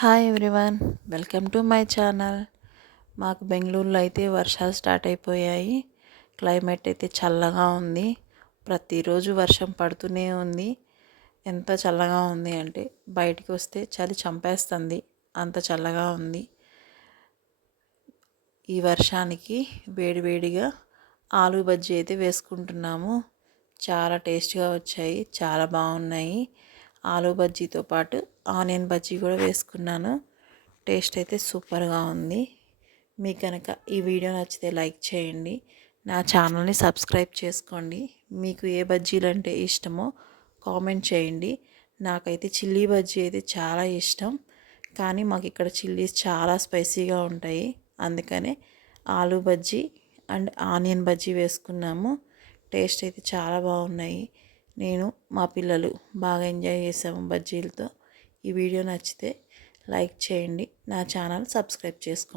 Hi everyone, welcome to my channel. మాకు బెంగళూరులో అయితే వర్షాలు స్టార్ట్ అయిపోయాయి. క్లైమేట్ అయితే చల్లగా ఉంది. ప్రతిరోజు వర్షం పడుతూనే ఉంది. ఎంత చల్లగా ఉంది అంటే బయటికి వస్తే చలి చంపేస్తుంది, అంత చల్లగా ఉంది. ఈ వర్షానికి వేడివేడిగా ఆలు బజ్జీ అయితే వేసుకుంటున్నాము. చాలా టేస్ట్గా వచ్చాయి, చాలా బాగున్నాయి. ఆలు బజ్జీతో పాటు ఆనియన్ బజ్జీ కూడా వేసుకున్నాను. టేస్ట్ అయితే సూపర్గా ఉంది. మీకు కనుక ఈ వీడియో నచ్చితే లైక్ చేయండి, నా ఛానల్ని సబ్స్క్రైబ్ చేసుకోండి. మీకు ఏ బజ్జీలు అంటే ఇష్టమో కామెంట్ చేయండి. నాకైతే చిల్లీ బజ్జీ అయితే చాలా ఇష్టం, కానీ మాకు ఇక్కడ చిల్లీస్ చాలా స్పైసీగా ఉంటాయి. అందుకనే ఆలు బజ్జీ అండ్ ఆనియన్ బజ్జీ వేసుకున్నాము. టేస్ట్ అయితే చాలా బాగున్నాయి. నేను మా పిల్లలు బాగా ఎంజాయ్ చేసాము బజ్జీలతో. ఈ వీడియో నచ్చితే లైక్ చేయండి, నా ఛానల్ సబ్స్క్రైబ్ చేసుకోండి.